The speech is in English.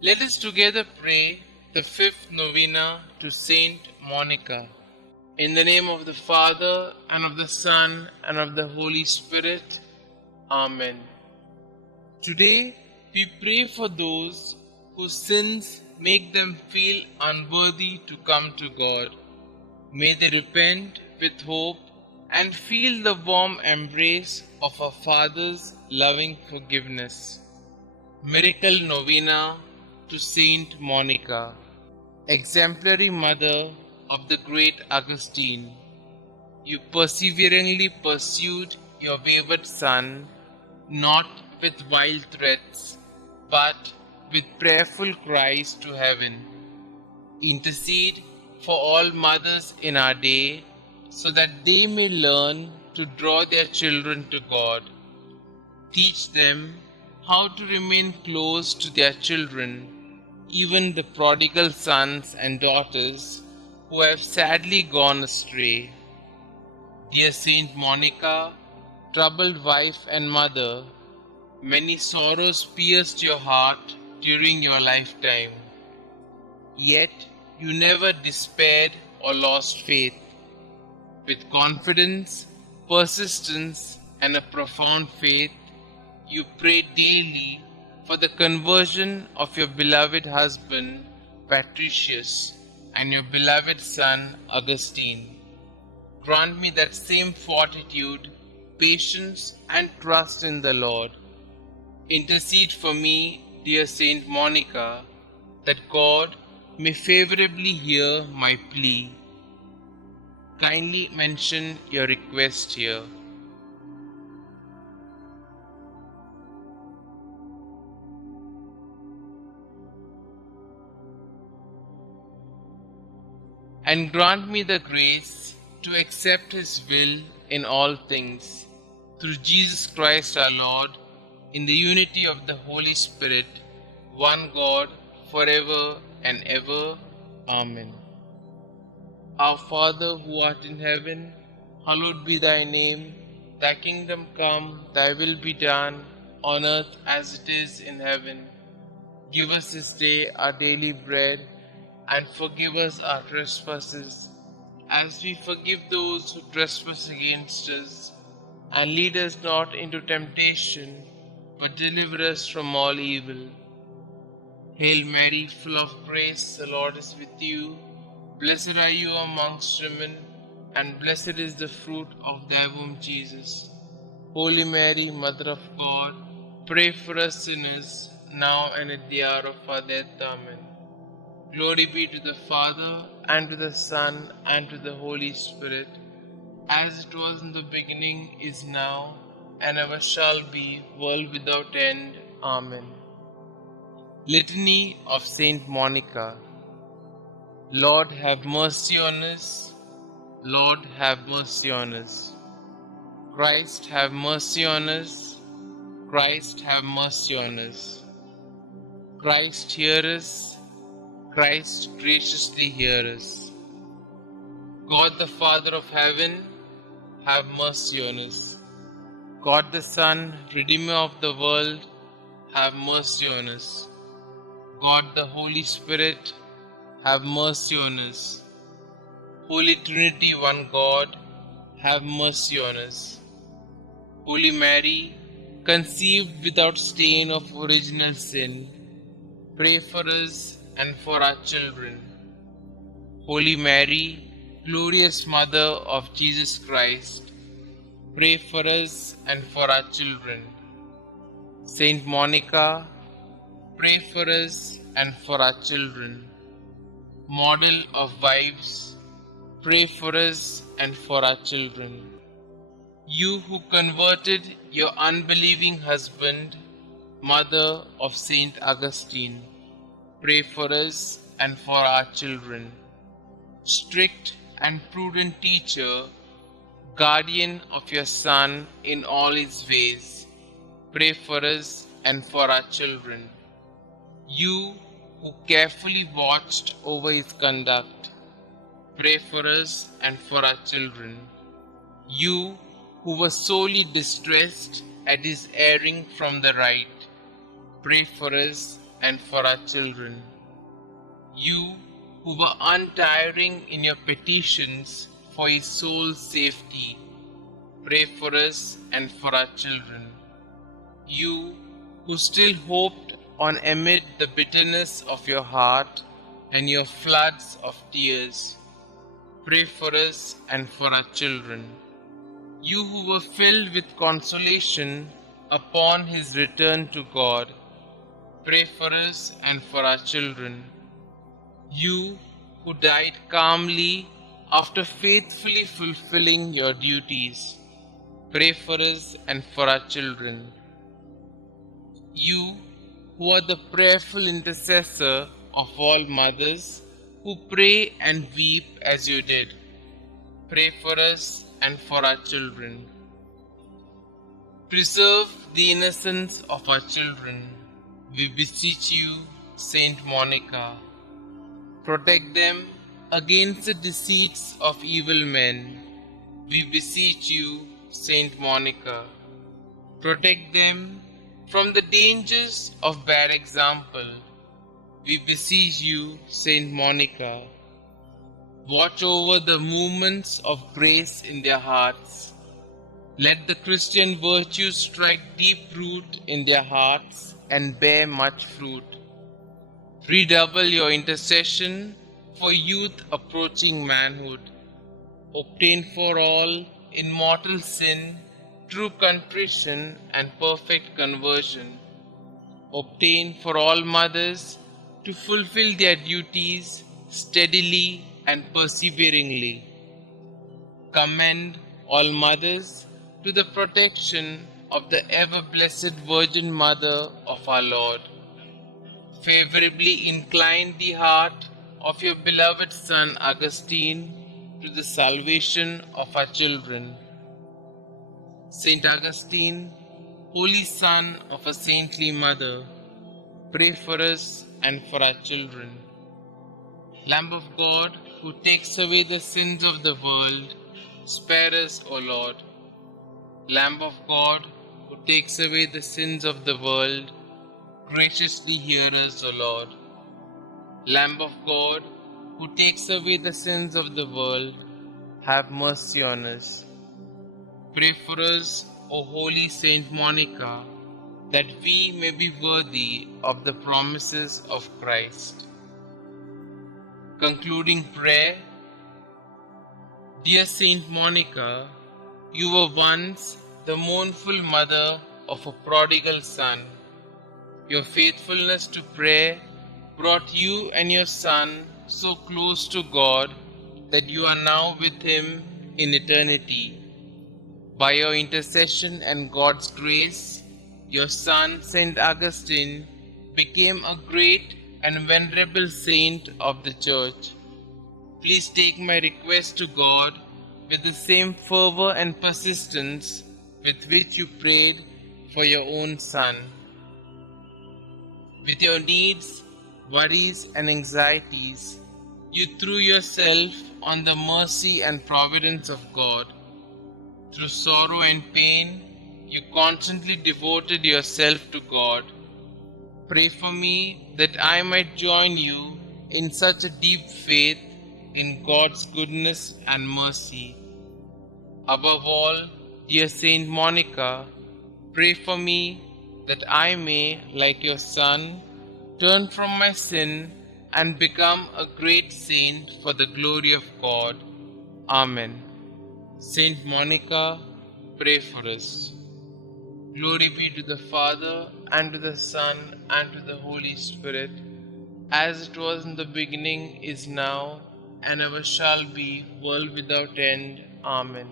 Let us together pray the fifth novena to Saint Monica. In the name of the Father, and of the Son, and of the Holy Spirit. Amen. Today we pray for those whose sins make them feel unworthy to come to God. May they repent with hope and feel the warm embrace of our Father's loving forgiveness. Miracle Novena to Saint Monica, exemplary mother of the great Augustine. You perseveringly pursued your wayward son, not with wild threats, but with prayerful cries to heaven. Intercede for all mothers in our day, so that they may learn to draw their children to God. Teach them how to remain close to their children, even the prodigal sons and daughters who have sadly gone astray. Dear Saint Monica, troubled wife and mother, many sorrows pierced your heart during your lifetime. Yet you never despaired or lost faith. With confidence, persistence, and a profound faith, you prayed daily for the conversion of your beloved husband, Patricius, and your beloved son, Augustine. Grant me that same fortitude, patience, and trust in the Lord. Intercede for me, dear Saint Monica, that God may favorably hear my plea. Kindly mention your request here. And grant me the grace to accept His will in all things, through Jesus Christ our Lord, in the unity of the Holy Spirit, one God, forever and ever. Amen. Our Father who art in heaven, hallowed be thy name. Thy kingdom come, thy will be done, on earth as it is in heaven. Give us this day our daily bread, and forgive us our trespasses, as we forgive those who trespass against us. And lead us not into temptation, but deliver us from all evil. Hail Mary, full of grace, the Lord is with you. Blessed are you amongst women, and blessed is the fruit of thy womb, Jesus. Holy Mary, Mother of God, pray for us sinners, now and at the hour of our death. Amen. Glory be to the Father, and to the Son, and to the Holy Spirit, as it was in the beginning, is now, and ever shall be, world without end. Amen. Litany of Saint Monica. Lord, have mercy on us. Lord, have mercy on us. Christ, have mercy on us. Christ, have mercy on us. Christ, hear us. Christ, graciously hear us. God the Father of heaven, have mercy on us. God the Son, Redeemer of the world, have mercy on us. God the Holy Spirit, have mercy on us. Holy Trinity, one God, have mercy on us. Holy Mary, conceived without stain of original sin, pray for us and for our children. Holy Mary, glorious Mother of Jesus Christ, pray for us and for our children. Saint Monica, pray for us and for our children. Model of wives, pray for us and for our children. You who converted your unbelieving husband, Mother of Saint Augustine, pray for us and for our children. Strict and prudent teacher, guardian of your Son in all his ways, pray for us and for our children. You who carefully watched over his conduct, pray for us and for our children. You who were sorely distressed at his erring from the right, pray for us and for our children. You who were untiring in your petitions for his soul's safety, pray for us and for our children. You who still hoped on amid the bitterness of your heart and your floods of tears, pray for us and for our children. You who were filled with consolation upon his return to God, pray for us and for our children. You who died calmly after faithfully fulfilling your duties, pray for us and for our children. You who are the prayerful intercessor of all mothers who pray and weep as you did, pray for us and for our children. Preserve the innocence of our children, we beseech you, Saint Monica. Protect them against the deceits of evil men, we beseech you, Saint Monica. Protect them from the dangers of bad example, we beseech you, Saint Monica. Watch over the movements of grace in their hearts. Let the Christian virtues strike deep root in their hearts and bear much fruit. Redouble your intercession for youth approaching manhood. Obtain for all in mortal sin true contrition and perfect conversion. Obtain for all mothers to fulfill their duties steadily and perseveringly. Commend all mothers to the protection of the ever-blessed Virgin Mother of our Lord. Favorably incline the heart of your beloved son Augustine to the salvation of our children. Saint Augustine, holy son of a saintly mother, pray for us and for our children. Lamb of God, who takes away the sins of the world, spare us, O Lord. Lamb of God, who takes away the sins of the world, graciously hear us, O Lord. Lamb of God, who takes away the sins of the world, have mercy on us. Pray for us, O holy Saint Monica, that we may be worthy of the promises of Christ. Concluding prayer. Dear Saint Monica, you were once the mournful mother of a prodigal son. Your faithfulness to prayer brought you and your son so close to God that you are now with him in eternity. By your intercession and God's grace, your son, Saint Augustine, became a great and venerable saint of the Church. Please take my request to God with the same fervor and persistence with which you prayed for your own son. With your needs, worries, and anxieties, you threw yourself on the mercy and providence of God. Through sorrow and pain, you constantly devoted yourself to God. Pray for me that I might join you in such a deep faith in God's goodness and mercy. Above all, dear Saint Monica, pray for me that I may, like your son, turn from my sin and become a great saint for the glory of God. Amen. Saint Monica, pray for us. Glory be to the Father, and to the Son, and to the Holy Spirit, as it was in the beginning, is now, and ever shall be, world without end. Amen.